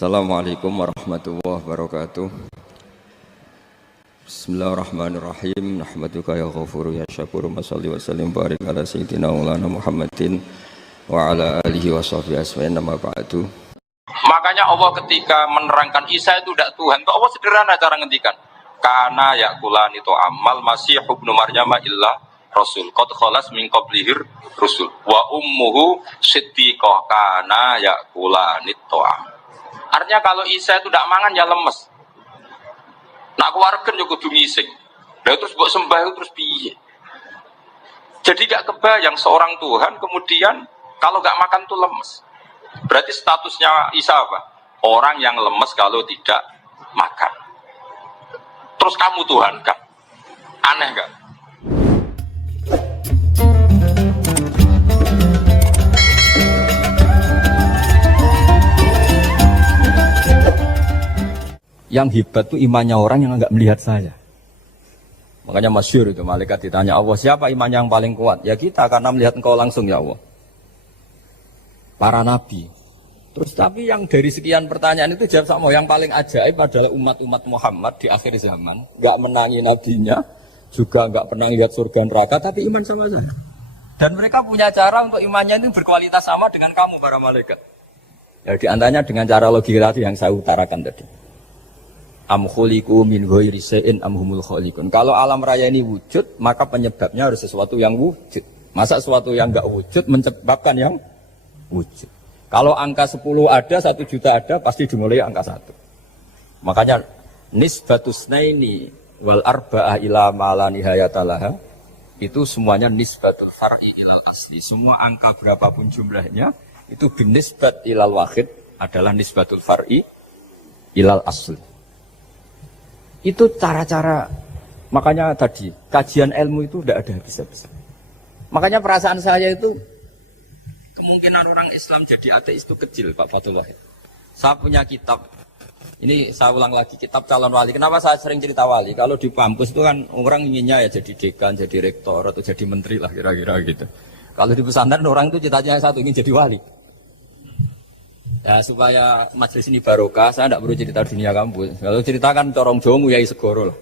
Assalamualaikum warahmatullahi wabarakatuh. Bismillahirrahmanirrahim. Nahmaduka ya ghafuru ya syakuru. Mashalli wa sallim barik ala sayyidina maulana Muhammadin wa ala alihi wa sahbihi asma'in nama ba'du. Makanya Allah ketika menerangkan Isa itu tidak Tuhan, itu Allah sederhana cara ngendikan. Karena yakulan itu amal masih ibnu Maryam illa rasul. Qad khalas min qablihir rusul. Wa ummuhu siddiqah kana yakulan itu amal. Artinya kalau Isa itu tidak mangan ya lemes. Nak keluarga juga kudu ngising. Lah terus mbok sembah terus piye? Jadi gak kebayang seorang Tuhan kemudian kalau gak makan tuh lemes. Berarti statusnya Isa apa? Orang yang lemes kalau tidak makan. Terus kamu Tuhan kan? Aneh gak? Yang hebat tuh imannya orang yang enggak melihat saya. Makanya masyhur itu malaikat ditanya Allah, siapa imannya yang paling kuat? Ya kita, karena melihat engkau langsung ya Allah. Para nabi. Terus tapi yang dari sekian pertanyaan itu jawab sama yang paling ajaib adalah umat-umat Muhammad di akhir zaman. Enggak menangi nabinya, juga enggak pernah lihat surga neraka, tapi iman sama saya. Dan mereka punya cara untuk imannya itu berkualitas sama dengan kamu para malaikat. Ya diantaranya dengan cara logika tadi yang saya utarakan tadi. Am khuliqu min ghairi shay'in am humul khaliqun. Kalau alam raya ini wujud, maka penyebabnya harus sesuatu yang wujud. Masa sesuatu yang enggak wujud menyebabkan yang wujud. Kalau angka 10 ada, 1 juta ada, pasti dimulai angka 1. Makanya nisbatus naini wal arba'ah ila ma la nihayata laha, itu semuanya nisbatul far'i ilal asli. Semua angka berapapun jumlahnya itu binisbat ilal wahid adalah nisbatul far'i ilal asli. Itu cara-cara, makanya tadi kajian ilmu itu tidak ada habis-habis. Makanya perasaan saya itu kemungkinan orang Islam jadi ateis itu kecil, Pak Fathul Wahid. Saya punya kitab, ini saya ulang lagi, kitab calon wali. Kenapa saya sering cerita wali? Kalau di kampus itu kan orang inginnya ya jadi dekan, jadi rektor atau jadi menteri lah kira-kira gitu. Kalau di pesantren orang itu cita-citanya satu, ingin jadi wali. Ya supaya majelis ini barokah, saya tidak perlu cerita dunia kampus. Kalau ceritakan corong jomu ya segoro lah.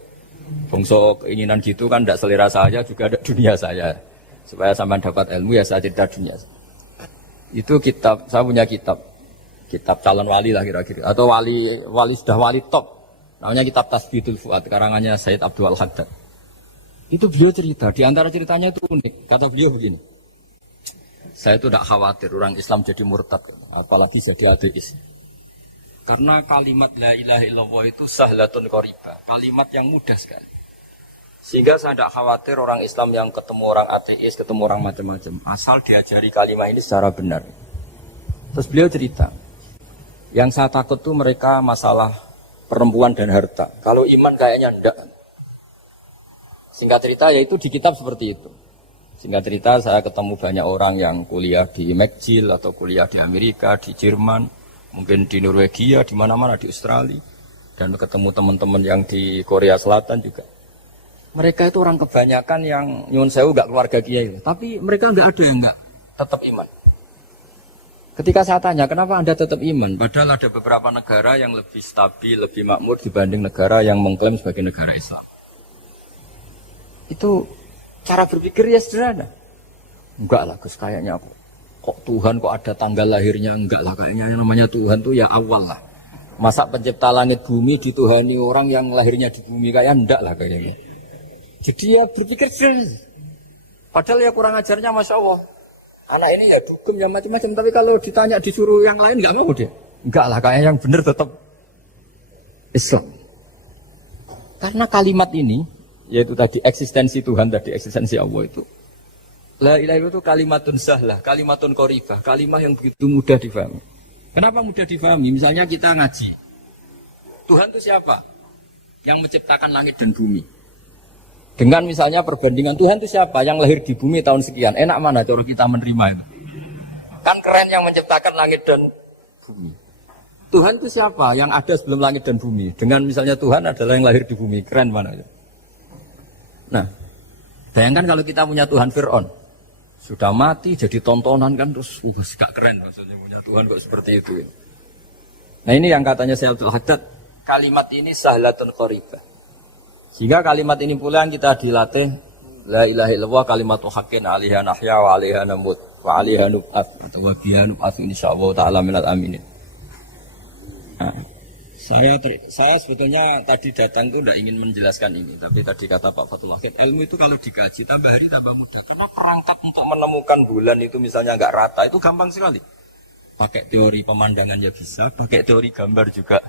Bongso keinginan gitu kan tidak selera saya, juga ada dunia saya. Supaya sampai dapat ilmu ya saya cerita dunia. Itu kitab, saya punya kitab calon wali lah kira-kira. Atau wali sudah wali top. Namanya kitab Tasbihul Fuad, karangannya Sayyid Abdul Haddad. Itu beliau cerita, di antara ceritanya itu unik. Kata beliau begini. Saya itu tidak khawatir orang Islam jadi murtad, apalagi jadi ateis. Karena kalimat la ilaha illallah itu sahlatun qaribah, kalimat yang mudah sekali. Sehingga saya tidak khawatir orang Islam yang ketemu orang ateis, ketemu orang macam-macam, asal diajari kalimat ini secara benar. Terus beliau cerita, yang saya takut tuh mereka masalah perempuan dan harta. Kalau iman kayaknya enggak. Singkat cerita yaitu di kitab seperti itu. Singkat cerita saya ketemu banyak orang yang kuliah di McGill atau kuliah di Amerika, di Jerman, mungkin di Norwegia, di mana-mana di Australia, dan ketemu teman-teman yang di Korea Selatan juga. Mereka itu orang kebanyakan yang nyuwun sewu enggak keluarga kiai, tapi mereka enggak ada yang enggak tetap iman. Ketika saya tanya, kenapa Anda tetap iman? Padahal ada beberapa negara yang lebih stabil, lebih makmur dibanding negara yang mengklaim sebagai negara Islam. Itu cara berpikir ya sederhana. Enggak lah Gus, kayaknya kok Tuhan kok ada tanggal lahirnya, enggak lah, kayaknya yang namanya Tuhan tuh ya awal lah. Masa pencipta langit bumi dituhani orang yang lahirnya di bumi, kayak enggak lah kayaknya. Jadi ya berpikir sederhana. Padahal ya kurang ajarnya Masya Allah. Anak ini ya dugem ya macam-macam, tapi kalau ditanya disuruh yang lain enggak mau dia. Enggak lah, kayaknya yang benar tetap Islam. Karena kalimat ini yaitu tadi eksistensi Tuhan, tadi eksistensi Allah itu. La ilaha illallah itu kalimatun sahlah, kalimatun qoribah, kalimah yang begitu mudah difahami. Kenapa mudah difahami? Misalnya kita ngaji. Tuhan itu siapa? Yang menciptakan langit dan bumi. Dengan misalnya perbandingan Tuhan itu siapa? Yang lahir di bumi tahun sekian. Enak mana cara kita menerima itu? Kan keren yang menciptakan langit dan bumi. Tuhan itu siapa? Yang ada sebelum langit dan bumi. Dengan misalnya Tuhan adalah yang lahir di bumi. Keren mana itu? Nah, bayangkan kalau kita punya Tuhan Fir'aun, sudah mati jadi tontonan kan, terus gak keren maksudnya punya Tuhan kok seperti itu. Nah ini yang katanya Syekh Abdul Haddad, kalimat ini sahlatun qaribah. Sehingga kalimat ini pula yang kita dilatih, la ilaha illallah kalimatu haqqin 'alaiha nahya wa 'alaiha namut wa 'alaiha nub'ats atau wa biha nub'ats insyaallah taala minal aminin. Nah, saya sebetulnya tadi datang itu tidak ingin menjelaskan ini, tapi tadi kata Pak Fathul Wahid, ilmu itu kalau dikaji tambah hari tambah mudah. Karena perangkat untuk menemukan bulan itu misalnya nggak rata itu gampang sekali. Pakai teori pemandangan ya bisa, pakai teori gambar juga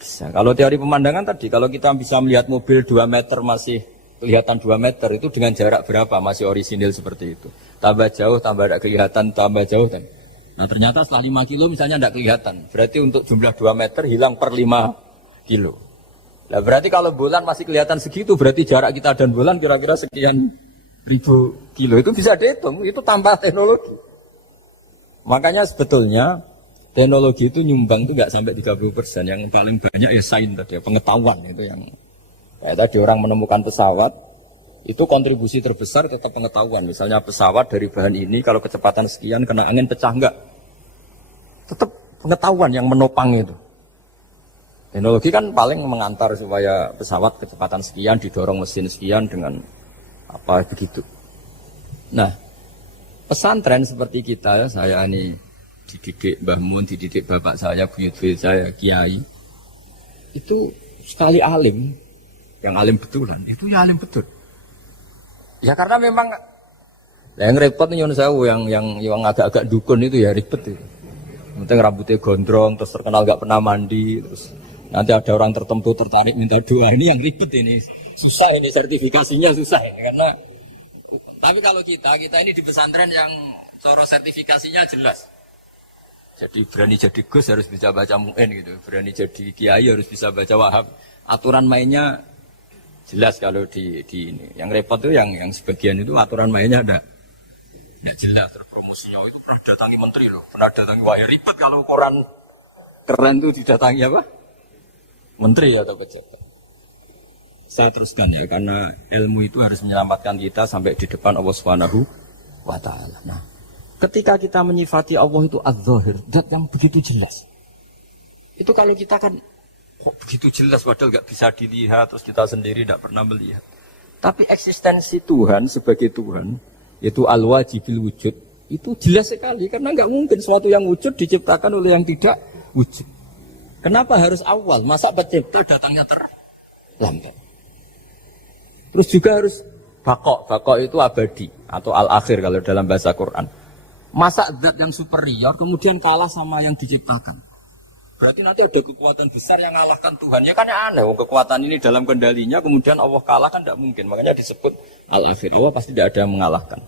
bisa. Kalau teori pemandangan tadi, kalau kita bisa melihat mobil 2 meter masih kelihatan 2 meter, itu dengan jarak berapa masih orisinil seperti itu. Tambah jauh, tambah tidak kelihatan, tambah jauh. Nah ternyata setelah 5 kilo misalnya tidak kelihatan. Berarti untuk jumlah 2 meter hilang per 5 kilo. Nah berarti kalau bulan masih kelihatan segitu, berarti jarak kita dan bulan kira-kira sekian ribu kilo. Itu bisa dihitung, itu tanpa teknologi. Makanya sebetulnya teknologi itu nyumbang itu nggak sampai 30%. Yang paling banyak ya sains tadi, pengetahuan itu yang kayak tadi orang menemukan pesawat itu kontribusi terbesar tetap pengetahuan. Misalnya pesawat dari bahan ini kalau kecepatan sekian kena angin pecah enggak, tetap pengetahuan yang menopang itu. Teknologi kan paling mengantar supaya pesawat kecepatan sekian didorong mesin sekian dengan apa begitu. Nah. Pesantren seperti kita, saya ini dididik Mbah Mun, dididik bapak saya, buyut saya, kiai. Itu sekali alim, yang alim betulan, itu ya alim betul. Ya karena memang yang repot nih saya yang agak-agak dukun itu ya ribet itu. Penting rambutnya gondrong, terus terkenal gak pernah mandi, terus nanti ada orang tertentu tertarik minta doa, ini yang ribet ini. Susah ini sertifikasinya susah ini karena. Tapi kalau kita ini di pesantren yang cara sertifikasinya jelas. Jadi berani jadi Gus harus bisa baca Mu'in gitu. Berani jadi Kiai harus bisa baca Wahab. Aturan mainnya jelas kalau di ini. Yang repot tuh yang sebagian itu aturan mainnya ada tidak jelas. Terus promosinya itu pernah datangi menteri loh. Pernah datangi wahai ribet kalau koran keren tuh didatangi apa? Menteri atau pejabat. Saya teruskan ya, karena ilmu itu harus menyelamatkan kita sampai di depan Allah Subhanahu wa Ta'ala. Nah, ketika kita menyifati Allah itu az-zahir, zat yang begitu jelas. Itu kalau kita kan kok begitu jelas padahal nggak bisa dilihat, terus kita sendiri tidak pernah melihat. Tapi eksistensi Tuhan sebagai Tuhan, yaitu al-wajibil wujud, itu jelas sekali karena nggak mungkin suatu yang wujud diciptakan oleh yang tidak wujud. Kenapa harus awal? Masa pencipta datangnya terlambat? Terus juga harus bakok itu abadi atau al-akhir kalau dalam bahasa Quran. Masa zat yang superior kemudian kalah sama yang diciptakan. Berarti nanti ada kekuatan besar yang mengalahkan Tuhan. Ya kan aneh, kekuatan ini dalam kendalinya kemudian Allah kalah kan tidak mungkin. Makanya disebut al-akhir. Allah pasti tidak ada yang mengalahkan.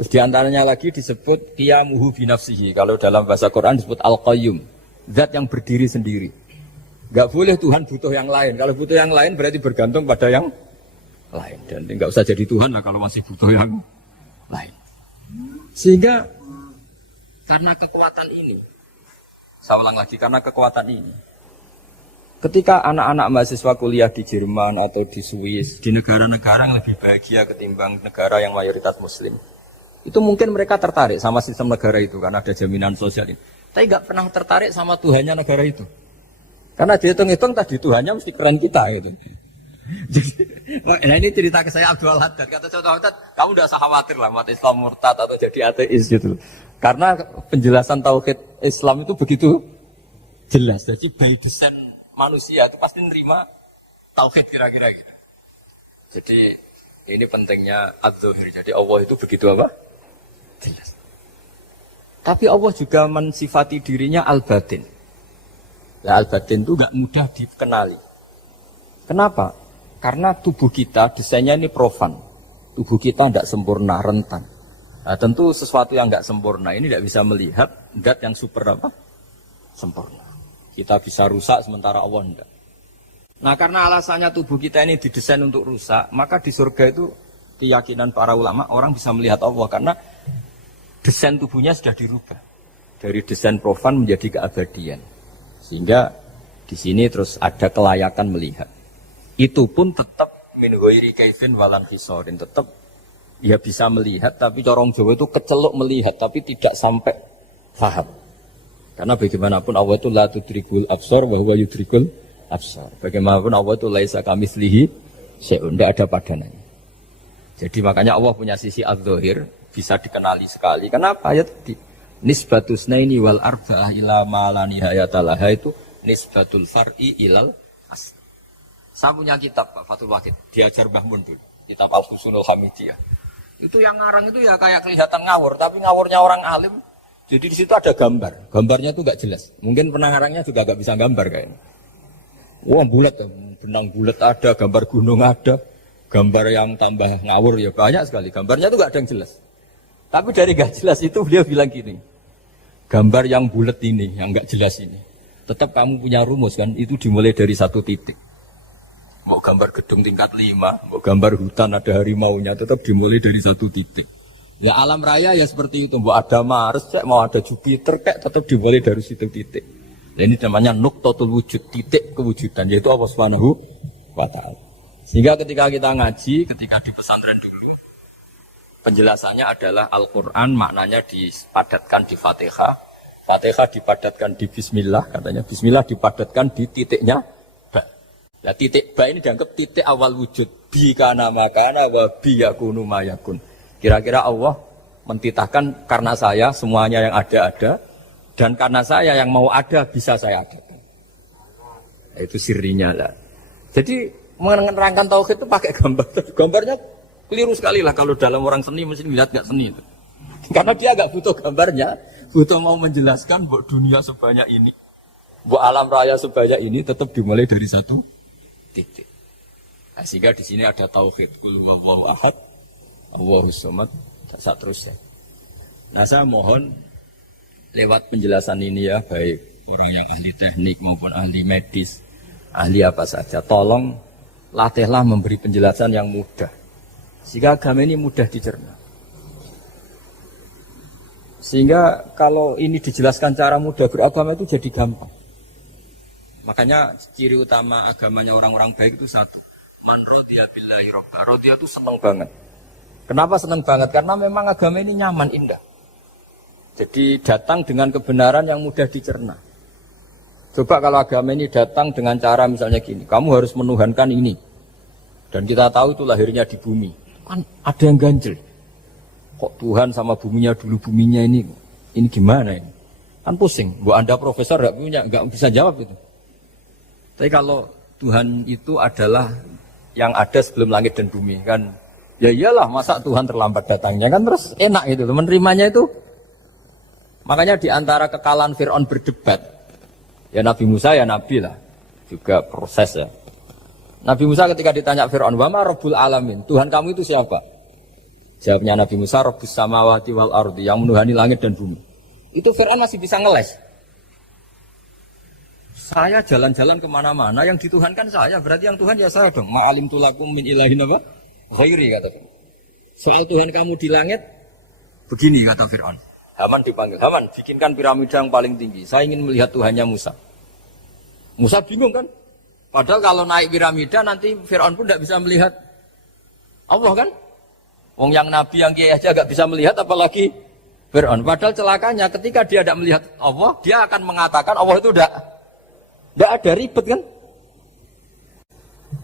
Terus diantaranya lagi disebut qiyamuhu binafsihi. Kalau dalam bahasa Quran disebut al-qayyum. Zat yang berdiri sendiri. Gak boleh Tuhan butuh yang lain. Kalau butuh yang lain berarti bergantung pada yang lain, dan nggak usah jadi Tuhan lah kalau masih butuh yang lain. Sehingga karena kekuatan ini, saya ulang lagi, karena kekuatan ini, ketika anak-anak mahasiswa kuliah di Jerman atau di Swiss, di negara-negara yang lebih bahagia ketimbang negara yang mayoritas Muslim, itu mungkin mereka tertarik sama sistem negara itu karena ada jaminan sosial ini. Tapi nggak pernah tertarik sama Tuhannya negara itu, karena dihitung-hitung tadi Tuhannya mesti keren kita gitu. Nah ini cerita ke saya Abdul Haddad. Kata saya Abdul Haddad, kamu udah usah khawatir lah mati Islam murtad atau jadi ateis gitu. Karena penjelasan tauhid Islam itu begitu jelas. Jadi by design manusia itu pasti nerima tauhid kira-kira gitu. Jadi ini pentingnya az-zahir. Jadi Allah itu begitu apa? Jelas. Tapi Allah juga mensifati dirinya al-batin. Ya al-batin itu gak mudah dikenali. Kenapa? Karena tubuh kita desainnya ini profan. Tubuh kita tidak sempurna, rentan. Nah, tentu sesuatu yang tidak sempurna ini tidak bisa melihat zat yang super apa? Sempurna. Kita bisa rusak sementara Allah tidak. Nah karena alasannya tubuh kita ini didesain untuk rusak, maka di surga itu keyakinan para ulama orang bisa melihat Allah karena desain tubuhnya sudah dirubah dari desain profan menjadi keabadian. Sehingga di sini terus ada kelayakan melihat. Itu pun tetap min ghairi kaifin walan khisarin, tetap ya bisa melihat tapi corong Jawa itu kecelok melihat tapi tidak sampai paham. Karena bagaimanapun Allah itu la tudrikul absar wa huwa yudrikul absar. Bagaimanapun Allah itu laisa kamitslihi syai'un, tidak ada padanannya. Jadi makanya Allah punya sisi adz-dzahir bisa dikenali sekali. Kenapa? Ya tadi nisbatus naini wal arba'ah ila ma la nihayata laha itu nisbatul far'i ilal asl. Saya punya kitab Pak Fathul Wahid, diajar Mbah Mun dulu, kitab Al-Fusulul Hamidiyah. Itu yang ngarang itu ya kayak kelihatan ngawur, tapi ngawurnya orang alim. Jadi di situ ada gambar. Gambarnya itu enggak jelas. Mungkin pengarangnya juga enggak bisa gambar kayaknya. Wah, bulat, benang bulat ada, gambar gunung ada, gambar yang tambah ngawur ya banyak sekali. Gambarnya itu enggak ada yang jelas. Tapi dari enggak jelas itu beliau bilang gini. Gambar yang bulat ini, yang enggak jelas ini, tetap kamu punya rumus kan, itu dimulai dari satu titik. Mau gambar gedung tingkat 5, mau gambar hutan ada harimaunya, tetap dimulai dari satu titik. Ya alam raya ya seperti itu, mau ada Mars, mau ada Jupiter, kayak tetap dimulai dari situ titik. Dan ini namanya nuqtatul wujud, titik kewujudan, yaitu Allah Subhanahu wa Ta'ala. Sehingga ketika kita ngaji, ketika di pesantren dulu, penjelasannya adalah Al-Quran maknanya dipadatkan di Fatihah, Fatihah dipadatkan di Bismillah, katanya Bismillah dipadatkan di titiknya. Nah titik ba ini dianggap titik awal wujud. Bi kana makana wa bi yakunu mayakun. Kira-kira Allah mentitahkan karena saya semuanya yang ada dan karena saya yang mau ada bisa saya adakan. Itu sirinya lah. Jadi menerangkan tauhid itu pakai gambar. Gambarnya keliru sekali lah kalau dalam orang seni mesti lihat nggak seni itu. Karena dia nggak butuh gambarnya, butuh mau menjelaskan bahwa dunia sebanyak ini, bahwa alam raya sebanyak ini tetap dimulai dari satu titik. Nah, sehingga di sini ada tauhid qul huwallahu ahad, Allahus samad, dan seterusnya. Nah, saya mohon lewat penjelasan ini ya, baik orang yang ahli teknik maupun ahli medis, ahli apa saja, tolong latihlah memberi penjelasan yang mudah. Sehingga agama ini mudah dicerna. Sehingga kalau ini dijelaskan cara mudah beragama itu jadi gampang. Makanya ciri utama agamanya orang-orang baik itu satu. Man radiya billahi robba. Radiya itu senang banget. Kenapa senang banget? Karena memang agama ini nyaman, indah. Jadi datang dengan kebenaran yang mudah dicerna. Coba kalau agama ini datang dengan cara misalnya gini. Kamu harus menuhankan ini. Dan kita tahu itu lahirnya di bumi. Kan ada yang ganjel. Kok Tuhan sama buminya dulu buminya ini gimana ini? Kan pusing. Buat Anda profesor nggak bisa jawab itu. Tapi kalau Tuhan itu adalah yang ada sebelum langit dan bumi kan, ya iyalah masa Tuhan terlambat datangnya kan terus enak itu menerimanya itu. Makanya diantara kekalahan Fir'aun berdebat, ya Nabi Musa ya Nabi lah, juga proses ya. Nabi Musa ketika ditanya Fir'aun, wa ma rabbul alamin, Tuhan kamu itu siapa? Jawabnya Nabi Musa, rabbus samawati wal ardi, yang menuhani langit dan bumi. Itu Fir'aun masih bisa ngeles. Saya jalan-jalan kemana-mana, yang dituhankan saya, berarti yang Tuhan ya saya dong. Ma'alim tulakum min ilahin apa? Ghairi, kata Fir'aun. Soal Tuhan kamu di langit, begini kata Fir'aun. Haman dipanggil, Haman bikinkan piramida yang paling tinggi. Saya ingin melihat Tuhannya Musa. Musa bingung kan? Padahal kalau naik piramida nanti Fir'aun pun tidak bisa melihat Allah kan? Wong yang Nabi yang kiai aja gak bisa melihat, apalagi Fir'aun. Padahal celakanya ketika dia tidak melihat Allah, dia akan mengatakan Allah itu tidak ada, ribet kan?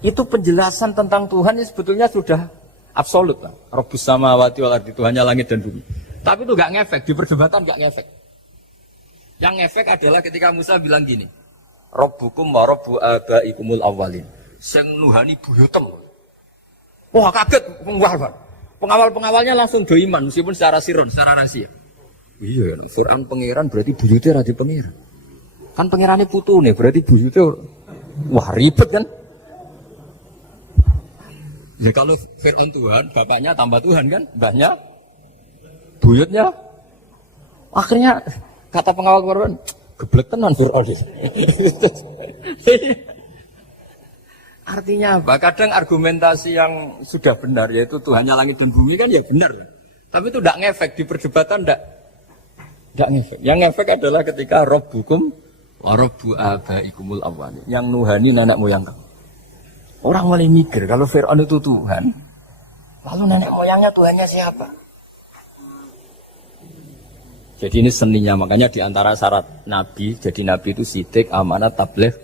Itu penjelasan tentang Tuhan ini sebetulnya sudah absolut lah. Rabbus samawati wal ardi, Tuhannya langit dan bumi. Tapi itu gak ngefek, di perdebatan gak ngefek. Yang ngefek adalah ketika Musa bilang gini, Rabbukum wa rabbu abaikumul awwalin. Sing nuhani buyutem. Wah kaget, pengawal-pengawalnya langsung doiman meskipun secara sirron, secara rahasia. Iya, Quran pangeran berarti buyutnya radi pangeran. Kan pangerannya putu nih, berarti buyutnya wah ribet kan? Ya kalau Fir'aun Tuhan, bapaknya tambah Tuhan kan, mbahnya, buyutnya. Akhirnya kata pengawal Quran, geblek tenan Fir'aun. Artinya apa? Kadang argumentasi yang sudah benar, yaitu Tuhannya langit dan bumi kan ya benar. Tapi itu tidak ngefek, di perdebatan tidak ngefek. Yang ngefek adalah ketika Rabbukum wa rabbu abaikumul awwalin, yang nuhani nenek moyang kamu. Orang mulai mikir kalau Fir'aun itu Tuhan, lalu nenek moyangnya Tuhannya siapa? Jadi ini seninya, makanya diantara syarat Nabi, jadi Nabi itu sidik, amanat, tabligh,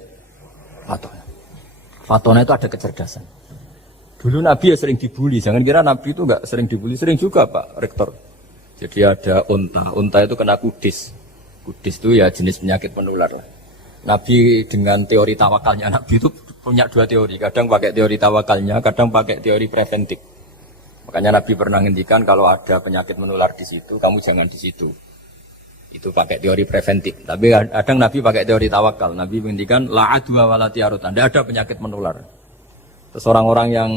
fatona. Fatona itu ada kecerdasan. Dulu Nabi ya sering dibully, jangan kira Nabi itu enggak sering dibully, sering juga Pak Rektor. Jadi ada unta itu kena kudis. Kudis itu ya jenis penyakit menular lah. Nabi dengan teori tawakalnya, Nabi itu punya dua teori, kadang pakai teori tawakalnya, kadang pakai teori preventif. Makanya Nabi pernah ngendikan kalau ada penyakit menular di situ, kamu jangan di situ. Itu pakai teori preventif. Tapi kadang Nabi pakai teori tawakal. Nabi menghentikan la adwa wala tiarutan. Tidak ada penyakit menular. Terus orang-orang yang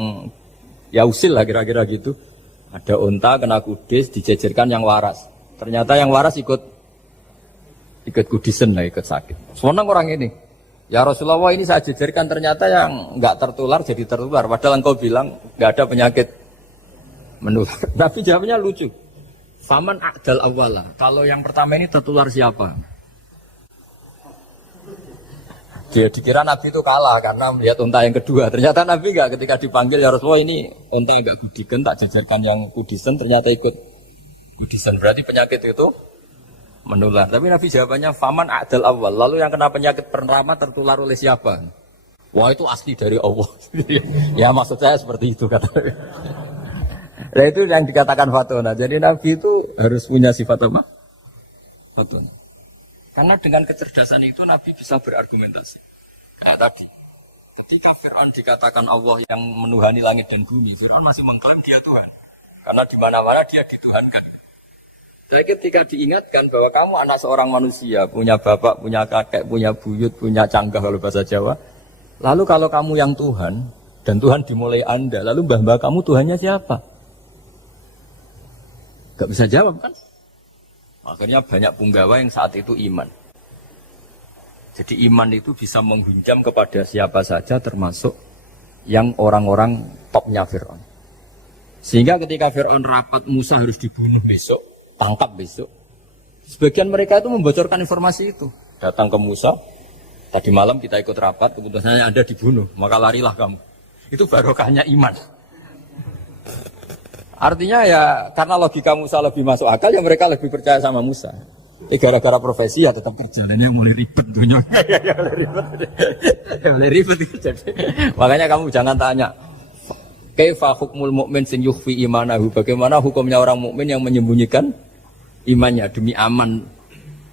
ya usil lah kira-kira gitu. Ada unta kena kudis dijejerkan yang waras. Ternyata yang waras ikut kudisen lah, ikut sakit. Senang orang ini. Ya Rasulullah ini saya jejerkan ternyata yang enggak tertular jadi tertular. Padahal engkau bilang enggak ada penyakit menular. Nabi jawabnya lucu. Faman a'dal awwala. Kalau yang pertama ini tertular siapa? Dia dikira Nabi itu kalah karena melihat unta yang kedua. Ternyata Nabi enggak, ketika dipanggil ya Rasulullah ini unta enggak kudikan, tak jajarkan yang kudisen, ternyata ikut kudisen. Berarti penyakit itu menular. Tapi Nabi jawabannya faman a'dal awwal. Lalu yang kena penyakit pertama tertular oleh siapa? Wah itu asli dari Allah. Ya maksud saya seperti itu katanya. Nah itu yang dikatakan fatona. Jadi Nabi itu harus punya sifat apa? Fatona. Karena dengan kecerdasan itu Nabi bisa berargumentasi. Nah tadi, ketika Fir'aun dikatakan Allah yang menuhani langit dan bumi, Fir'aun masih mengklaim dia Tuhan. Karena di mana-mana dia dituhankan. Jadi ketika diingatkan bahwa kamu anak seorang manusia, punya bapak, punya kakek, punya buyut, punya canggah kalau bahasa Jawa. Lalu kalau kamu yang Tuhan, dan Tuhan dimulai Anda, lalu mbah-mbah kamu Tuhannya siapa? Gak bisa jawab kan? Akhirnya banyak punggawa yang saat itu iman. Jadi iman itu bisa menghujam kepada siapa saja termasuk yang orang-orang topnya Fir'aun. Sehingga ketika Fir'aun rapat Musa harus dibunuh besok, tangkap besok. Sebagian mereka itu membocorkan informasi itu. Datang ke Musa, tadi malam kita ikut rapat, keputusannya Anda dibunuh, maka larilah kamu. Itu barokahnya iman. Artinya ya karena logika Musa lebih masuk akal ya mereka lebih percaya sama Musa. Gara-gara profesi ya tetap kerjaannya mulai ribet dunia. Mulai ribet. Makanya kamu jangan tanya kaifa hukmul mukmin sing yukhfi imanahu. Bagaimana hukumnya orang mukmin yang menyembunyikan imannya demi aman.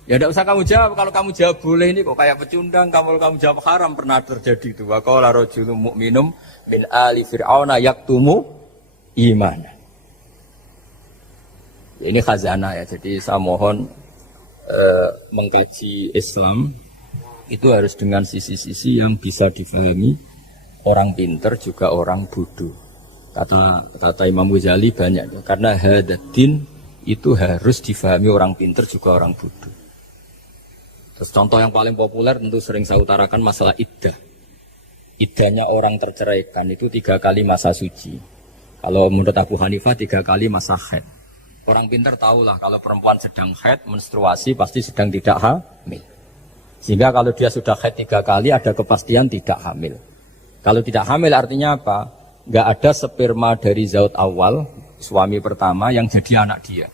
Ya tidak usah kamu jawab. Kalau kamu jawab boleh ini kok kayak pecundang. Kalau kamu jawab haram pernah terjadi itu. Wa qala rajulun mu'minum min ali fir'auna yaktumu imana. Ini khazanah ya, jadi saya mohon mengkaji Islam itu harus dengan sisi-sisi yang bisa difahami orang pinter juga orang bodoh. Kata Imam Ghazali banyak, karena hadatin itu harus difahami orang pinter juga orang bodoh. Terus contoh yang paling populer tentu sering saya utarakan masalah iddah. Iddahnya orang terceraikan itu 3 kali masa suci. Kalau menurut Abu Hanifah 3 kali masa haid. Orang pintar tahulah kalau perempuan sedang haid, menstruasi pasti sedang tidak hamil. Sehingga kalau dia sudah haid 3 kali ada kepastian tidak hamil. Kalau tidak hamil artinya apa? Enggak ada sperma dari zaut awal, suami pertama yang jadi anak dia.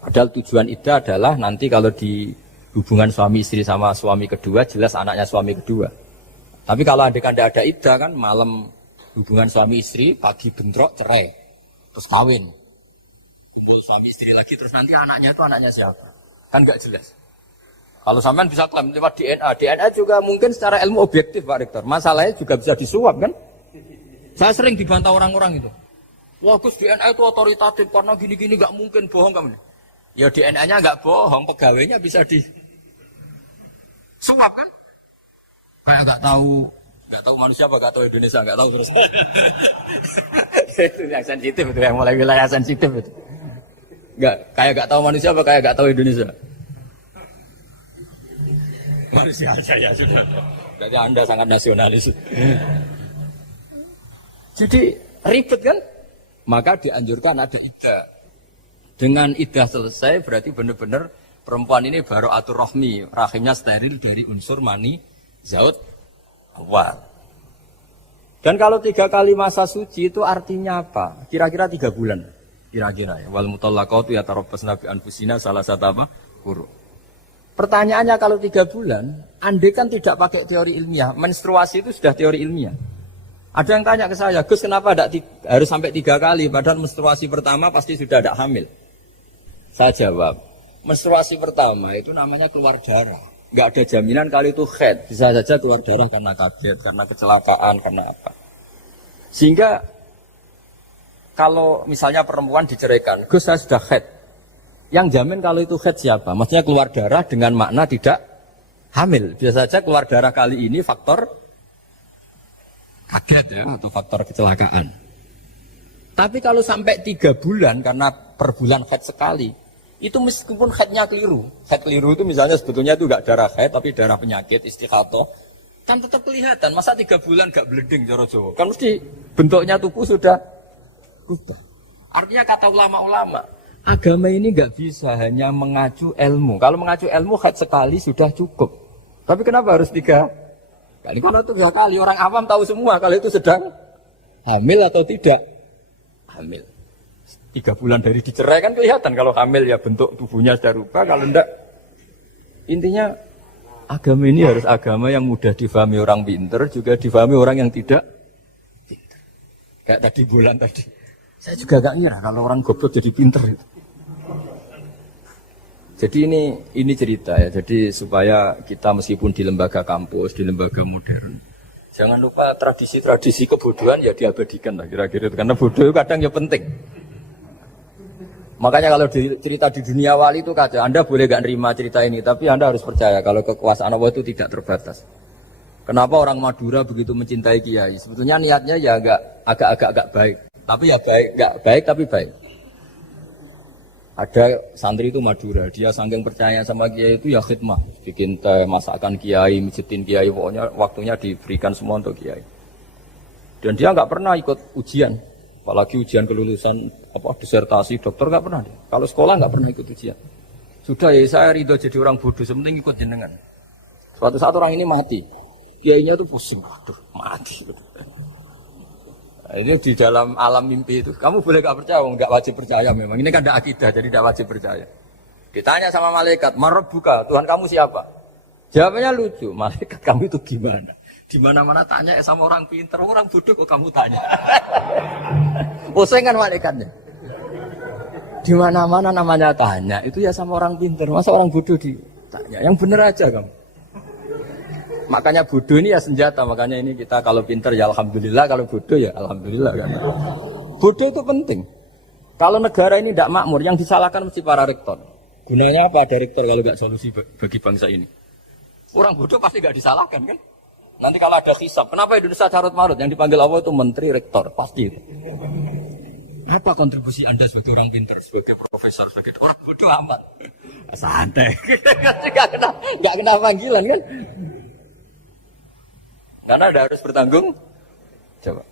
Padahal tujuan iddah adalah nanti kalau di hubungan suami istri sama suami kedua jelas anaknya suami kedua. Tapi kalau tidak ada iddah kan malam hubungan suami istri, pagi bentrok cerai, terus kawin. Suami istri lagi terus nanti anaknya itu anaknya siapa kan nggak jelas. Kalau sampean bisa klaim lewat DNA juga mungkin secara ilmu objektif Pak Rektor, masalahnya juga bisa disuap kan. Saya sering dibantah orang-orang itu, wah Gus DNA itu otoritatif karena gini-gini nggak mungkin, bohong kamu. Ya DNA-nya nggak bohong, pegawainya bisa disuap kan. Kayak nggak tahu manusia apa nggak tahu Indonesia nggak tahu terus. Itu yang sensitif itu, yang mulai wilayah sensitif itu. Kayak gak tahu manusia apa kayak gak tahu Indonesia? Manusia aja ya sudah. Berarti Anda sangat nasionalis. Jadi ribet kan? Maka dianjurkan ada iddah. Dengan iddah selesai berarti benar-benar perempuan ini baru atur rohmi, rahimnya steril dari unsur mani zaut awal. Dan kalau 3 kali masa suci itu artinya apa? Kira-kira 3 bulan. Kira-kira ya. Wal mutallaqatu yatarabbasna bi anfusina salah satu apa? Quru. Pertanyaannya kalau 3 bulan, andai kan tidak pakai teori ilmiah, menstruasi itu sudah teori ilmiah. Ada yang tanya ke saya, Gus kenapa harus sampai 3 kali, padahal menstruasi pertama pasti sudah tidak hamil. Saya jawab, menstruasi pertama itu namanya keluar darah. Nggak ada jaminan kali itu haid, bisa saja keluar darah karena kaget, karena kecelakaan, karena apa. Sehingga kalau misalnya perempuan diceraikan, Gus saya sudah haid. Yang jamin kalau itu haid siapa? Maksudnya keluar darah dengan makna tidak hamil. Bisa saja keluar darah kali ini faktor kaget ya, atau faktor kecelakaan. Tapi kalau sampai 3 bulan, karena per bulan haid sekali, itu meskipun haidnya keliru. Haid keliru itu misalnya sebetulnya itu enggak darah haid, tapi darah penyakit, istighathah, kan tetap kelihatan. Masa 3 bulan enggak bleeding cara Jawa? Kan mesti bentuknya tubuh sudah berubah. Artinya kata ulama-ulama, agama ini enggak bisa hanya mengacu ilmu. Kalau mengacu ilmu haid sekali sudah cukup. Tapi kenapa harus 3 kali? Karena itu 3 kali. Orang awam tahu semua kalau itu sedang hamil atau tidak hamil. 3 bulan dari dicerai kan kelihatan kalau hamil ya bentuk tubuhnya sudah rubah, kalau enggak. Intinya agama ini harus agama yang mudah difahami orang pinter, juga difahami orang yang tidak pinter. Kayak tadi bulan tadi. Saya juga gak ngira kalau orang goblok jadi pinter itu. Jadi ini cerita ya. Jadi supaya kita meskipun di lembaga kampus, di lembaga modern, jangan lupa tradisi-tradisi kebodohan ya diabadikan lah kira-kira. Karena bodoh itu kadang ya penting. Makanya kalau cerita di dunia wali itu kacau. Anda boleh gak nerima cerita ini, tapi Anda harus percaya kalau kekuasaan Allah itu tidak terbatas. Kenapa orang Madura begitu mencintai kiai? Sebetulnya niatnya ya agak baik. Tapi ya baik, gak baik tapi baik. Ada santri itu Madura, dia saking percaya sama kiai itu ya khidmah, bikin teh, masakan kiai, mijitin kiai, pokoknya waktunya diberikan semua untuk kiai. Dan dia nggak pernah ikut ujian, apalagi ujian kelulusan disertasi dokter nggak pernah dia. Kalau sekolah nggak pernah ikut ujian. Sudah ya saya ridho jadi orang bodoh, sepenting ikut jenengan. Suatu saat orang ini mati, kiainya tuh pusing, waduh mati. Ini di dalam alam mimpi itu, kamu boleh gak percaya, nggak wajib percaya memang. Ini kan ada akidah, jadi tidak wajib percaya. Ditanya sama malaikat, Marabbuka, Tuhan kamu siapa? Jawabannya lucu, malaikat kamu itu gimana? Di mana-mana tanya sama orang pintar, orang bodoh kok kamu tanya? Pusing kan malaikatnya. Di mana-mana namanya tanya, itu ya sama orang pintar, masa orang bodoh ditanya? Yang bener aja kamu. Makanya bodoh ini ya senjata, makanya ini kita kalau pinter ya alhamdulillah, kalau bodoh ya alhamdulillah kan. Bodoh itu penting. Kalau negara ini tidak makmur, yang disalahkan mesti para rektor. Gunanya apa ada rektor kalau nggak solusi bagi bangsa ini? Orang bodoh pasti nggak disalahkan kan? Nanti kalau ada hisab, kenapa Indonesia carut marut? Yang dipanggil Allah itu menteri rektor, pasti itu. Apa kontribusi Anda sebagai orang pinter, sebagai profesor, sebagai orang bodoh amat? Santai, nggak kena panggilan kan? Karena Anda harus bertanggung jawab.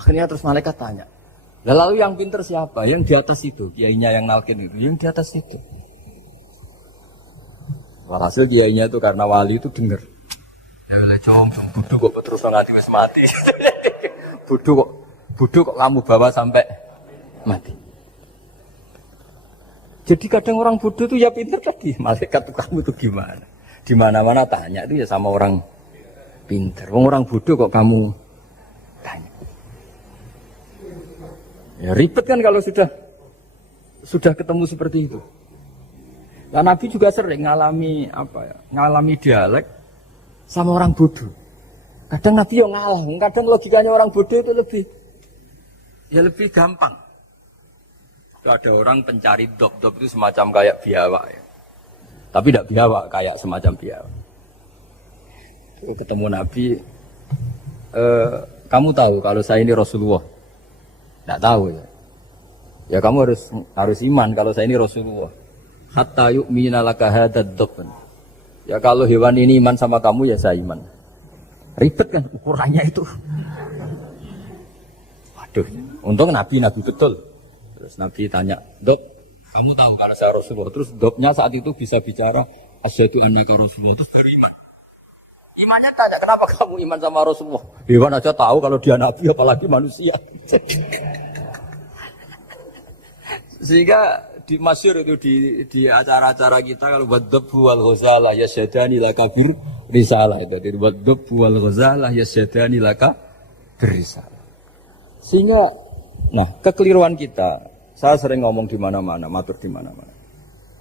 Akhirnya terus malaikat tanya, lalu yang pinter siapa? Yang di atas itu, kiainya yang nalkin itu, yang di atas itu. Walhasil kiainya itu karena wali itu denger. Ya boleh bodoh kok terus ngati wis mati. bodoh kok kamu bawa sampai mati. Jadi kadang orang bodoh itu ya pinter tadi. Malaikat itu kamu itu gimana? Di mana-mana tanya itu ya sama orang pinter. Orang bodoh kok kamu tanya. Ya ribet kan kalau sudah ketemu seperti itu. Nah, Nabi juga sering ngalami dialek sama orang bodoh. Kadang Nabi yang ngalah, kadang logikanya orang bodoh itu lebih gampang. Itu ada orang pencari dop itu semacam kayak biawak ya. Tapi tidak biawak, kayak semacam biawak. Ketemu Nabi, kamu tahu kalau saya ini Rasulullah? Tidak tahu ya. Ya kamu harus iman kalau saya ini Rasulullah. Hatta yu'mina laka hadzal dhobn. Ya kalau hewan ini iman sama kamu ya saya iman. Ribet kan ukurannya itu. Waduh, untung Nabi betul. Terus Nabi tanya, Dob, kamu tahu kalau saya Rasulullah? Terus Dobnya saat itu bisa bicara, asyhadu annaka Rasulullah, terus baru iman. Imannya tanya, kenapa kamu iman sama Rasulullah? Hewan aja tahu kalau dia Nabi, apalagi manusia. Sehingga di masyhur itu di acara-acara kita kalau wadhabbu wal ghazalah yasyadani laka bir risalah itu. Di wadhabbu wal ghazalah yasyadani laka berisalah. Sehingga nah, kekeliruan kita, saya sering ngomong di mana-mana, matur di mana-mana.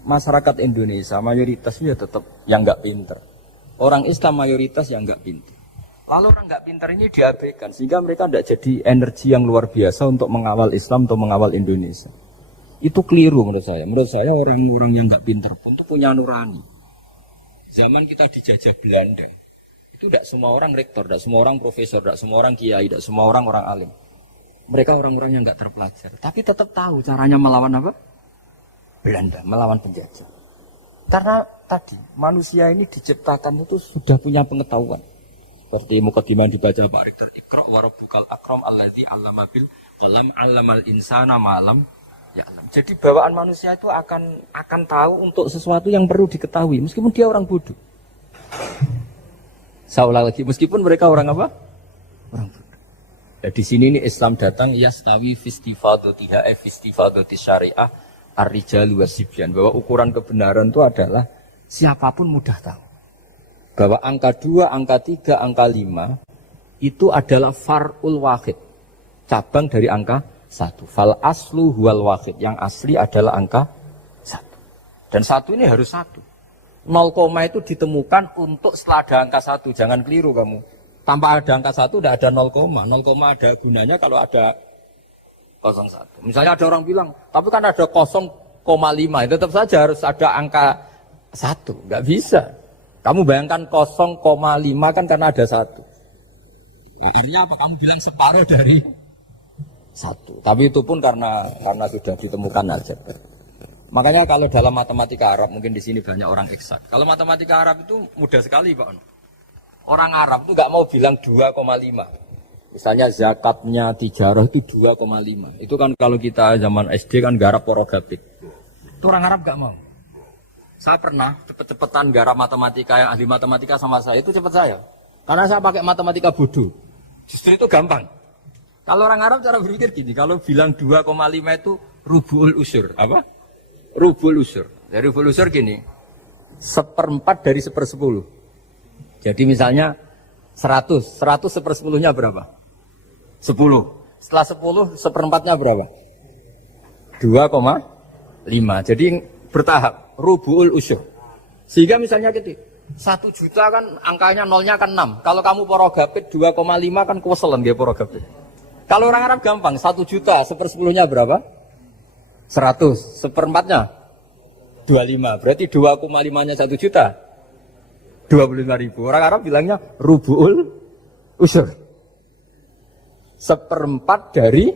Masyarakat Indonesia mayoritasnya tetap yang enggak pinter. Orang Islam mayoritas yang enggak pinter. Lalu orang enggak pinter ini diabaikan sehingga mereka tidak jadi energi yang luar biasa untuk mengawal Islam atau mengawal Indonesia. Itu keliru menurut saya. Menurut saya orang-orang yang enggak pinter pun itu punya nurani. Zaman kita dijajah Belanda, itu tidak semua orang rektor, tidak semua orang profesor, tidak semua orang kiai, tidak semua orang alim. Mereka orang-orang yang enggak terpelajar, tapi tetap tahu caranya melawan apa? Belanda, melawan penjajah. Karena tadi manusia ini diciptakan itu sudah punya pengetahuan. Seperti mukadimah dibaca Pak Rektor, Iqra wa rabbukal akram alladzi 'allama bil qalam 'allamal insana ma lam ya'lam. Jadi bawaan manusia itu akan tahu untuk sesuatu yang perlu diketahui meskipun dia orang bodoh. Saya ulang lagi, meskipun mereka orang apa? Orang bodoh. Ya, di sini ini Islam datang yastawi fistifadatiha fistifadati syariah ar-rijal wasibyan, bahwa ukuran kebenaran itu adalah siapapun mudah tahu. Bahwa angka 2, angka 3, angka 5 itu adalah far'ul wahid, cabang dari angka 1. Fal aslu huwal wahid, yang asli adalah angka 1. Dan 1 ini harus 1. 0, itu ditemukan untuk setelah ada angka 1, jangan keliru kamu. Tanpa ada angka 1 tidak ada 0, 0 ada gunanya kalau ada 01. Misalnya ada orang bilang, tapi kan ada 0,5, tetap saja harus ada angka 1, nggak bisa. Kamu bayangkan 0,5 kan karena ada 1. Nah, artinya apa? Kamu bilang separuh dari 1. Tapi itu pun karena sudah ditemukan aljabar. Makanya kalau dalam matematika Arab, mungkin di sini banyak orang eksak. Kalau matematika Arab itu mudah sekali Pak. Orang Arab itu nggak mau bilang 2,5. Misalnya zakatnya tijarah itu 2,5. Itu kan kalau kita zaman SD kan garap porogapit. Itu orang Arab nggak mau. Saya pernah cepet-cepetan garap matematika, yang ahli matematika sama saya itu cepet saya. Karena saya pakai matematika bodoh. Justru itu gampang. Kalau orang Arab cara berpikir gini, kalau bilang 2,5 itu rubu'ul usur. Apa? Rubu'ul usur. Dari rubu'ul usur gini, 1/4 dari 1/10. Jadi misalnya 100 1/10-nya berapa? 10. Setelah 10, 1/4-nya berapa? 2,5. Jadi bertahap. Rubu'ul usyur. Sehingga misalnya gitu, 1 juta kan angkanya nolnya kan 6. Kalau kamu porogapit 2,5 kan kuweselan dia porogapit. Kalau orang Arab gampang, 1 juta 1/10-nya berapa? 100. 1/4-nya 25. Berarti 2,5-nya 1 juta 25.000. Orang Arab bilangnya rubu'ul usyur. 1/4 dari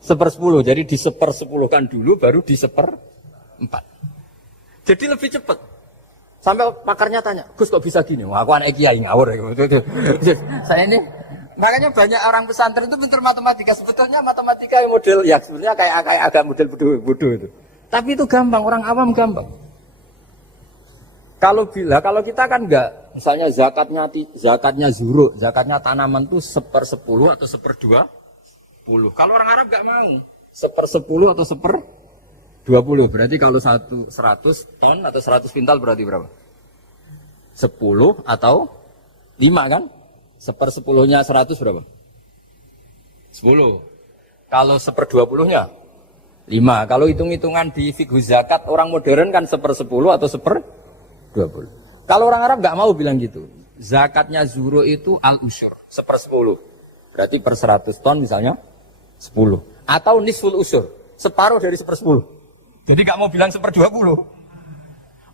1/10. Jadi di 1/10-kan dulu baru di 1/4. Jadi lebih cepat. Sampai pakarnya tanya, Gus kok bisa gini? Wah, aku anak kiai ngawur. Saya ini, makanya banyak orang pesantren itu pintar matematika. Sebetulnya matematika yang model, ya sebenarnya kayak agak model bodoh itu. Tapi itu gampang, orang awam gampang. Kalau kita kan enggak, misalnya zakatnya zuru, zakatnya tanaman itu 1/10 atau 1/20. Kalau orang Arab enggak mau, 1/10 atau 1/20. Berarti kalau 100 ton atau 100 pintal berarti berapa? 10 atau 5 kan? 1/10-nya 100 berapa? 10. Kalau 1/20-nya 5. Kalau hitung-hitungan di fikih zakat orang modern kan 1/10 atau 1/20. Kalau orang Arab nggak mau bilang gitu. Zakatnya zuru itu al-usyur 1/10. Berarti per 100 ton misalnya 10. Atau nisful usyur, separuh dari 1/10. Jadi nggak mau bilang 1/20.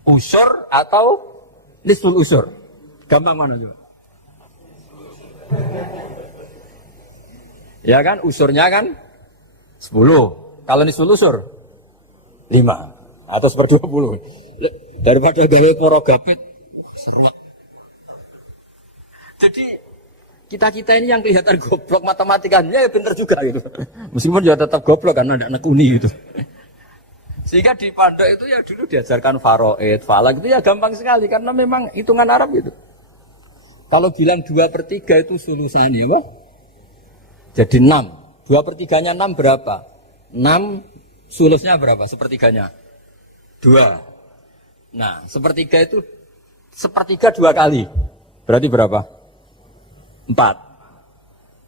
Usyur atau nisful usyur. Gampang mana juga? Ya kan, usurnya kan 10. Kalau nisful usur 5 atau 1/20. Daripada gawe porogapit. Jadi kita ini yang kelihatan goblok matematikanya ya pinter juga gitu. Meskipun ya tetap goblok karena ada nekuni gitu. Sehingga di pondok itu ya dulu diajarkan faraid, falak itu ya gampang sekali karena memang hitungan Arab gitu. Kalau bilang 2/3 itu sulusannya apa? Jadi 6. 2/3-nya 6 berapa? 6 Sulusnya berapa? Sepertiganya? 2. Nah, sepertiga itu sepertiga 2 kali. Berarti berapa? 4.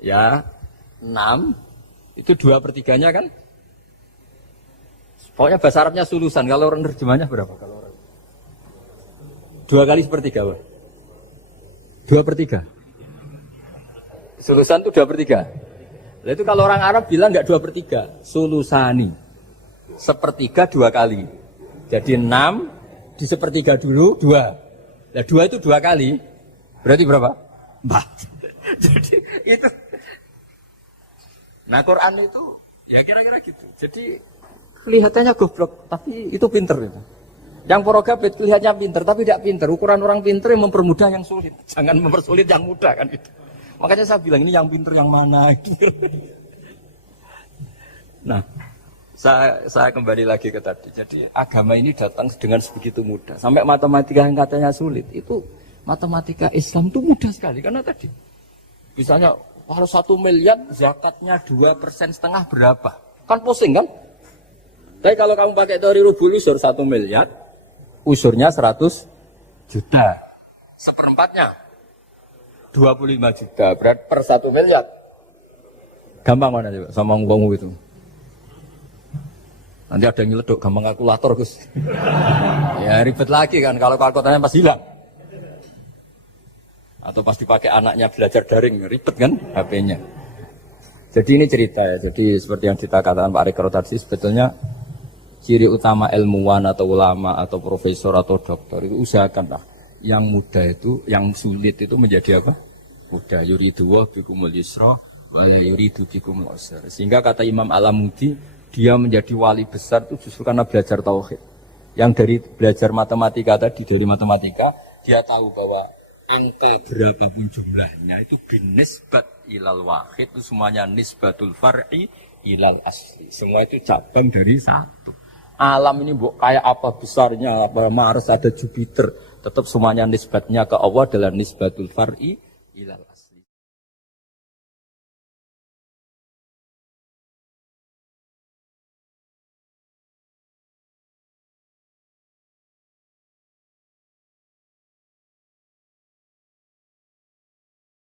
Ya, 6. Itu 2/3-nya kan? Pokoknya bahasa Arabnya sulusan. Kalau orang terjemahnya berapa? Kalau orang 2 kali sepertiga, Pak. 2/3. Sulusan itu 2/3. Nah, itu kalau orang Arab bilang enggak 2/3, sulusani. Sepertiga 2 kali. Jadi 6 di sepertiga dulu 2. Nah 2 itu 2 kali. Berarti berapa? 4. Jadi itu. Nah Quran itu ya kira-kira gitu. Jadi kelihatannya goblok, tapi itu pinter itu. Yang porogabit kelihatannya pinter, tapi tidak pinter. Ukuran orang pinter yang mempermudah yang sulit. Jangan mempersulit yang mudah kan itu. Makanya saya bilang ini yang pinter yang mana itu. Nah, saya kembali lagi ke tadi. Jadi agama ini datang dengan sebegitu mudah. Sampai matematika yang katanya sulit, itu matematika Islam itu mudah sekali. Karena tadi, misalnya kalau 1 miliar zakatnya 2,5% berapa? Kan pusing kan? Tapi kalau kamu pakai teori rubul usur 1 miliar, usurnya 100 juta. 1/4-nya 25 juta. Berarti per 1 miliar. Gampang mana coba sama ngomong itu? Nanti ada yang nyeleduk, gampang kalkulator Gus. Ya ribet lagi kan kalau kalkulatornya pas hilang. Atau pas dipakai anaknya belajar daring, ribet kan HP-nya. Jadi ini cerita ya, jadi seperti yang kita katakan Pak Rekro tadi, sebetulnya ciri utama ilmuwan atau ulama atau profesor atau dokter itu usahakanlah yang mudah itu, yang sulit itu menjadi apa? Mudah. Yuridu wa bikumul yusra wa la yuridu bikumul usra. Sehingga kata Imam Alamudi, dia menjadi wali besar itu justru karena belajar tauhid. Yang dari belajar matematika tadi, dari matematika dia tahu bahwa angka berapapun jumlahnya itu binisbat ilal wahid, itu semuanya nisbatul far'i ilal asli. Semua itu cabang dari satu. Alam ini kayak apa besarnya, apa Mars ada Jupiter, tetap semuanya nisbatnya ke Allah adalah nisbatul far'i ilal asli.